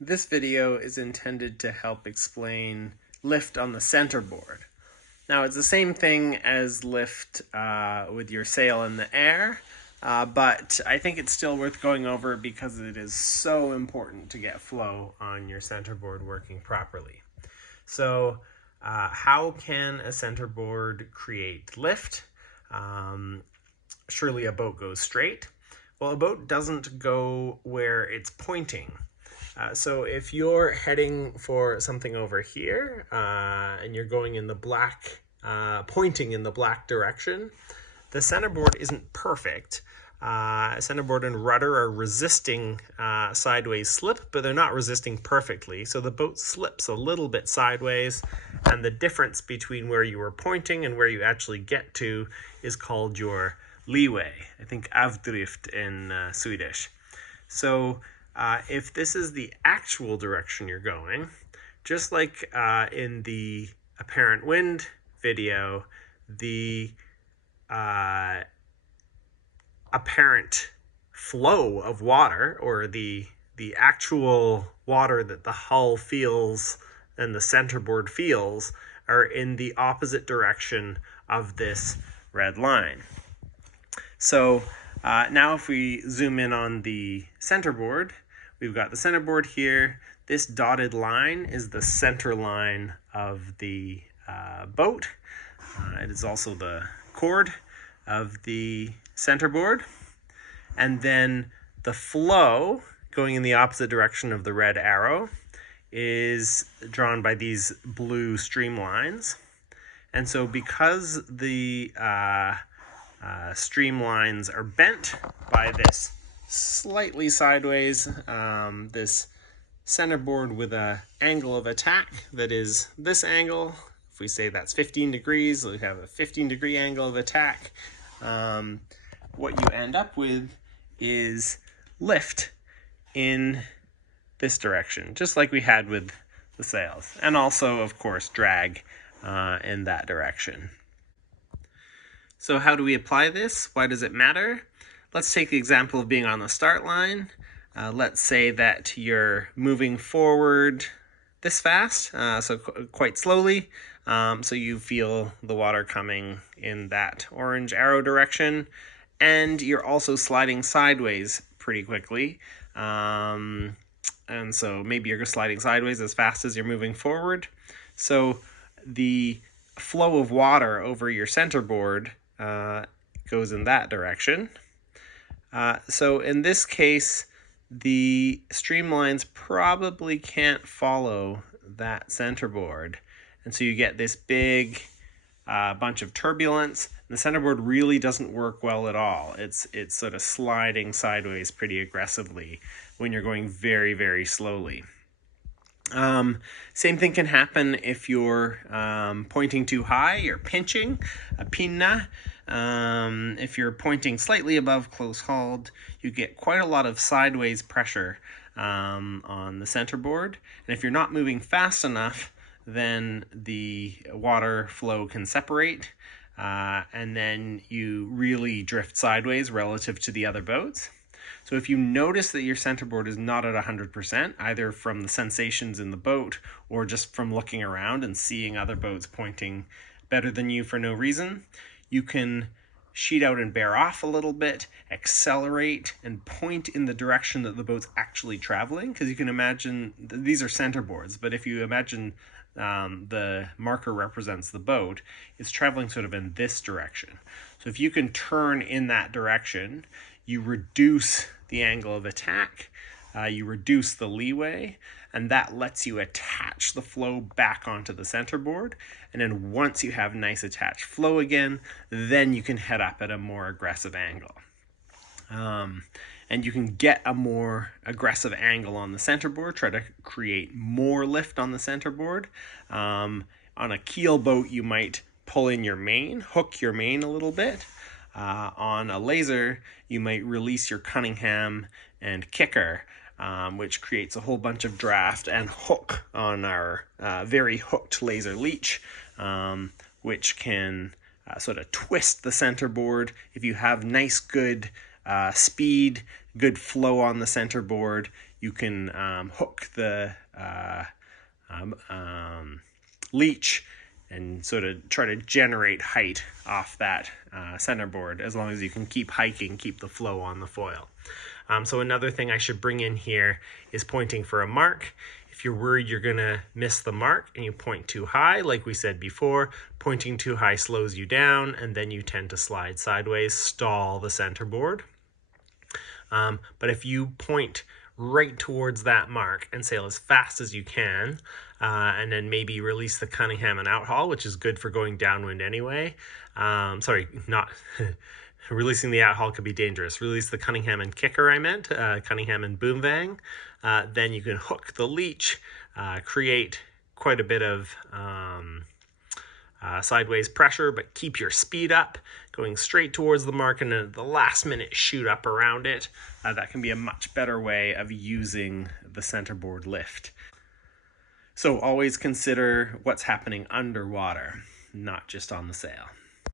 This video is intended to help explain lift on the centerboard. Now it's the same thing as lift with your sail in the air, but I think it's still worth going over because it is so important to get flow on your centerboard working properly. So how can a centerboard create lift? Surely a boat goes straight. Well, a boat doesn't go where it's pointing. So if you're heading for something over here and you're going in the black, pointing in the black direction, the centerboard isn't perfect. Centerboard and rudder are resisting sideways slip, but they're not resisting perfectly. So the boat slips a little bit sideways, and the difference between where you were pointing and where you actually get to is called your leeway. I think avdrift in Swedish. So if this is the actual direction you're going, just like in the apparent wind video, the apparent flow of water, or the actual water that the hull feels and the centerboard feels, are in the opposite direction of this red line. So now if we zoom in on the centerboard, we've got the centerboard here. This dotted line is the center line of the boat. It is also the chord of the centerboard. And then the flow, going in the opposite direction of the red arrow, is drawn by these blue streamlines. And so because the streamlines are bent by this slightly sideways, this centerboard with an angle of attack that is this angle. If we say that's 15 degrees, we have a 15-degree angle of attack. What you end up with is lift in this direction, just like we had with the sails, and also, of course, drag in that direction. So how do we apply this? Why does it matter? Let's take the example of being on the start line. Let's say that you're moving forward this fast, so quite slowly, so you feel the water coming in that orange arrow direction, and you're also sliding sideways pretty quickly. And so maybe you're sliding sideways as fast as you're moving forward. So the flow of water over your centerboard goes in that direction. So in this case, the streamlines probably can't follow that centerboard. And so you get this big bunch of turbulence. The centerboard really doesn't work well at all. It's sort of sliding sideways pretty aggressively when you're going very, very slowly. Same thing can happen if you're pointing too high. You're pinching, a pinna. If you're pointing slightly above close hauled, you get quite a lot of sideways pressure on the centerboard. And if you're not moving fast enough, then the water flow can separate, and then you really drift sideways relative to the other boats. So if you notice that your centerboard is not at 100%, either from the sensations in the boat or just from looking around and seeing other boats pointing better than you for no reason, you can sheet out and bear off a little bit, accelerate, and point in the direction that the boat's actually traveling. Because you can imagine, these are centerboards, but if you imagine the marker represents the boat, it's traveling sort of in this direction. So if you can turn in that direction, you reduce the angle of attack, you reduce the leeway, and that lets you attach the flow back onto the centerboard. And then once you have nice attached flow again, then you can head up at a more aggressive angle. And you can get a more aggressive angle on the centerboard, try to create more lift on the centerboard. On a keel boat, you might pull in your main, hook your main a little bit. On a laser, you might release your Cunningham and kicker, which creates a whole bunch of draft and hook on our very hooked laser leech, which can sort of twist the centerboard. If you have nice, good speed, good flow on the centerboard, you can hook the leech and sort of try to generate height off that centerboard, as long as you can keep hiking, keep the flow on the foil. So another thing I should bring in here is pointing for a mark. If you're worried you're gonna miss the mark and you point too high, like we said before, pointing too high slows you down and then you tend to slide sideways, stall the centerboard. But if you point right towards that mark and sail as fast as you can, and then maybe release the Cunningham and outhaul, which is good for going downwind anyway. Sorry, not releasing the outhaul could be dangerous. Release the Cunningham and kicker, I meant, Cunningham and boom vang. Then you can hook the leech, create quite a bit of sideways pressure, but keep your speed up, going straight towards the mark, and then at the last minute shoot up around it. That can be a much better way of using the centerboard lift. So always consider what's happening underwater, not just on the sail.